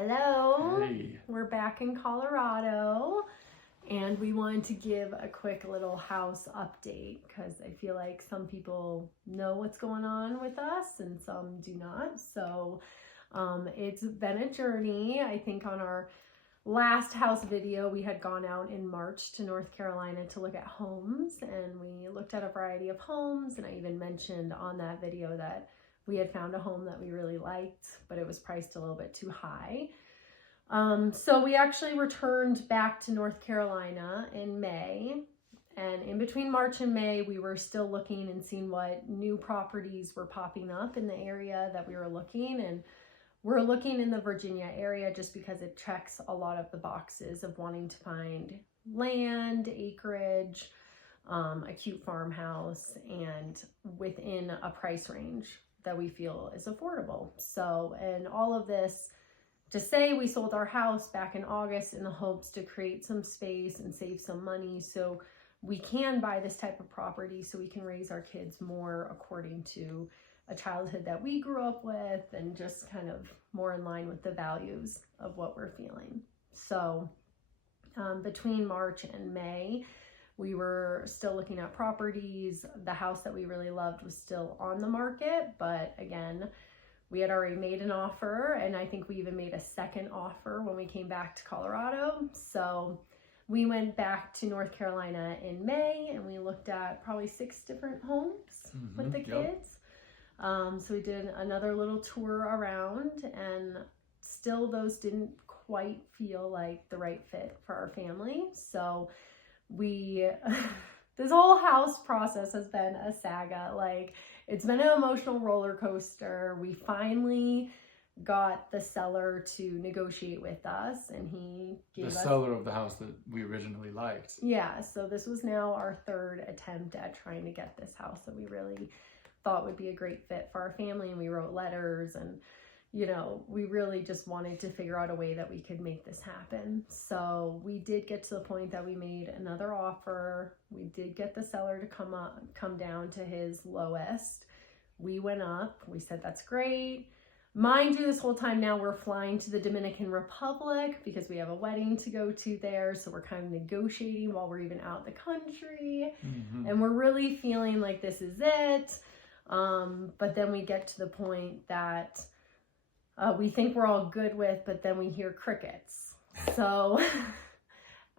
Hello, Hey. we're back in Colorado and we wanted to give a quick little house update because I feel like some people know what's going on with us and some do not. So it's been a journey. I think on our last house video, we had gone out in March to North Carolina to look at homes, and we looked at a variety of homes, and I even mentioned on that video that we had found a home that we really liked, but it was priced a little bit too high. So we actually returned back to North Carolina in May, and in between March and May, we were still looking and seeing what new properties were popping up in the area that we were looking, and we're looking in the Virginia area just because it checks a lot of the boxes of wanting to find land, acreage, a cute farmhouse, and within a price range that we feel is affordable. So, and all of this to say we sold our house back in August in the hopes to create some space and save some money so we can buy this type of property so we can raise our kids more according to a childhood that we grew up with and just kind of more in line with the values of what we're feeling. So between March and May, we were still looking at properties. The house that we really loved was still on the market, but again, we had already made an offer, and I think we even made a second offer when we came back to Colorado. So we went back to North Carolina in May, and we looked at probably 6 different homes with the kids. So we did another little tour around, and still those didn't quite feel like the right fit for our family. So this whole house process has been a saga. Like, it's been an emotional roller coaster. We finally got the seller to negotiate with us, and he gave us... The seller of the house that we originally liked. Yeah, so this was now our third attempt at trying to get this house that we really thought would be a great fit for our family, and we wrote letters, and you know, we really just wanted to figure out a way that we could make this happen. So we did get to the point that we made another offer. We did get the seller to come down to his lowest. We went up. We said, that's great. Mind you, this whole time now we're flying to the Dominican Republic because we have a wedding to go to there. So we're kind of negotiating while we're even out of the country. And we're really feeling like this is it. But then we get to the point that we think we're all good with, but then we hear crickets. So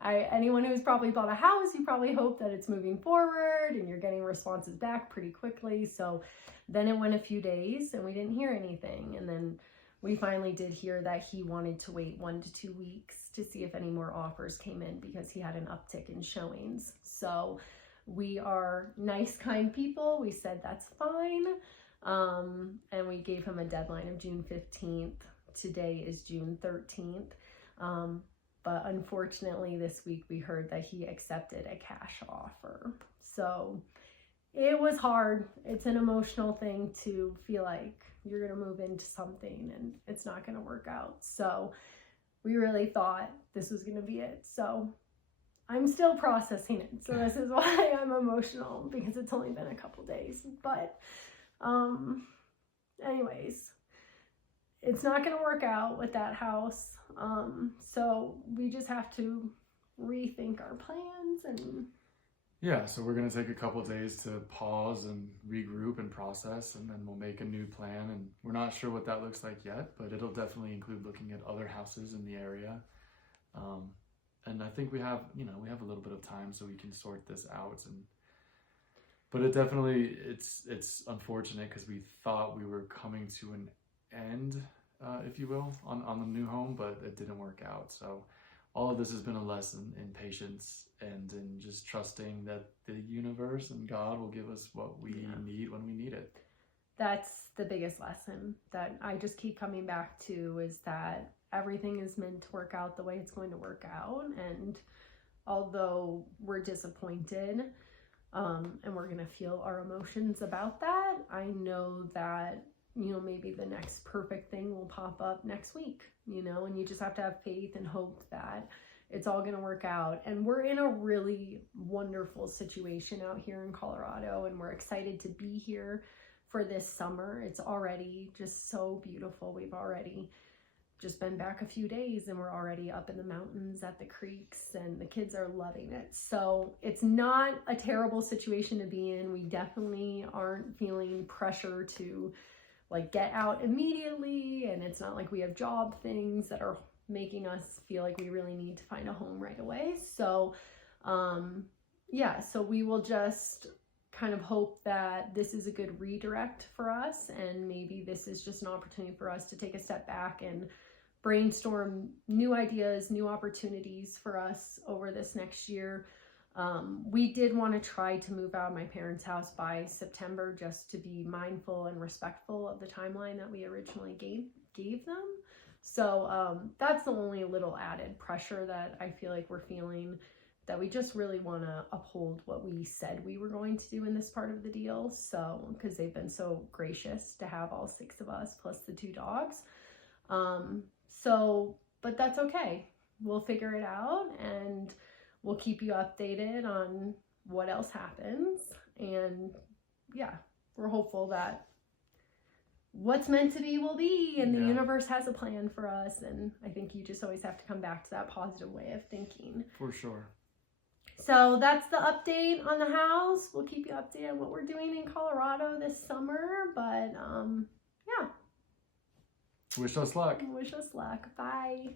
anyone who's probably bought a house, you probably hope that it's moving forward and you're getting responses back pretty quickly. So then it went a few days and we didn't hear anything. And then we finally did hear that he wanted to wait 1 to 2 weeks to see if any more offers came in because he had an uptick in showings. So we are nice, kind people. We said that's fine. And we gave him a deadline of June 15th. Today is June 13th. But unfortunately this week we heard that he accepted a cash offer. So it was hard. It's an emotional thing to feel like you're going to move into something and it's not going to work out. So we really thought this was going to be it. So I'm still processing it. So this is why I'm emotional, because it's only been a couple days. But anyways, it's not going to work out with that house. So we just have to rethink our plans. And yeah, so we're going to take a couple days to pause and regroup and process, and then we'll make a new plan. And we're not sure what that looks like yet, but it'll definitely include looking at other houses in the area. And I think we have a little bit of time so we can sort this out. But it definitely, it's unfortunate because we thought we were coming to an end, if you will, on the new home, but it didn't work out. So all of this has been a lesson in patience and in just trusting that the universe and God will give us what we need when we need it. That's the biggest lesson that I just keep coming back to, is that everything is meant to work out the way it's going to work out. And although we're disappointed, and we're going to feel our emotions about that, I know that, maybe the next perfect thing will pop up next week, and you just have to have faith and hope that it's all going to work out. And we're in a really wonderful situation out here in Colorado, and we're excited to be here for this summer. It's already just so beautiful. We've already just been back a few days and we're already up in the mountains at the creeks and the kids are loving it. So it's not a terrible situation to be in. We definitely aren't feeling pressure to like get out immediately, and it's not like we have job things that are making us feel like we really need to find a home right away. So yeah, so we will just kind of hope that this is a good redirect for us, and maybe this is just an opportunity for us to take a step back and brainstorm new ideas, new opportunities for us over this next year. We did want to try to move out of my parents' house by September, just to be mindful and respectful of the timeline that we originally gave them. So that's the only little added pressure that I feel like we're feeling, that we just really want to uphold what we said we were going to do in this part of the deal. So, because they've been so gracious to have all 6 of us plus the 2 dogs. So, but that's okay. We'll figure it out and we'll keep you updated on what else happens. And yeah, we're hopeful that what's meant to be will be, and the universe has a plan for us. And I think you just always have to come back to that positive way of thinking. For sure. So that's the update on the house. We'll keep you updated on what we're doing in Colorado this summer. But yeah. Wish us luck. Wish us luck. Bye.